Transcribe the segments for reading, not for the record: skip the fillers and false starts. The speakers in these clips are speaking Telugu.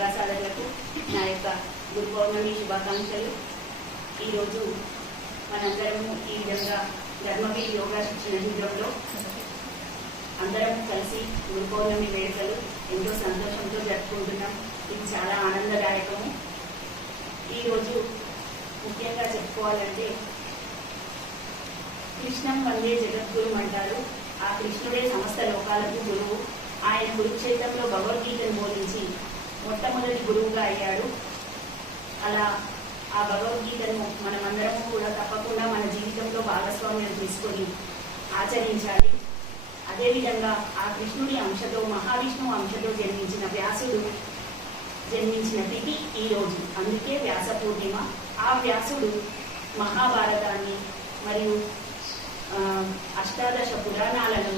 యోగా సాధకులకు నా యొక్క గురు పౌర్ణమి శుభాకాంక్షలు. ఈరోజు మనందరము ఈ విధంగా ధర్మవీర్ యోగా శిక్షణ శిబిరంలో అందరము కలిసి గురు పౌర్ణమి వేడుకలు ఎంతో సంతోషంతో జరుపుకుంటున్నాం. ఇది చాలా ఆనందదాయకము. ఈరోజు ముఖ్యంగా చెప్పుకోవాలంటే కృష్ణం వందే జగద్గురు అంటారు. ఆ కృష్ణుడే సమస్త లోకాలకు గురువు. ఆయన కురుక్షేత్రంలో భగవద్గీతను బోధించి మొట్టమొదటి గురువుగా అయ్యాడు. అలా ఆ భగవద్గీతను మనమందరము కూడా తప్పకుండా మన జీవితంలో భాగస్వామ్యం తీసుకొని ఆచరించాలి. అదేవిధంగా ఆ కృష్ణుడి అంశతో మహావిష్ణువు అంశతో జన్మించిన వ్యాసుడు జన్మించిన తిథి ఈరోజు, అందుకే వ్యాస పూర్ణిమ. ఆ వ్యాసుడు మహాభారతాన్ని మరియు అష్టాదశ పురాణాలను,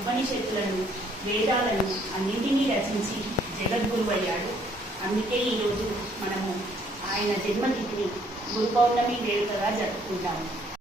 ఉపనిషత్తులను, వేదాలను అన్నింటినీ రచించి జగద్గురు అయ్యాడు. అందుకే ఈరోజు మనము ఆయన జన్మతిథిని గురు పౌర్ణమి వేడుకగా జరుపుకుంటాము.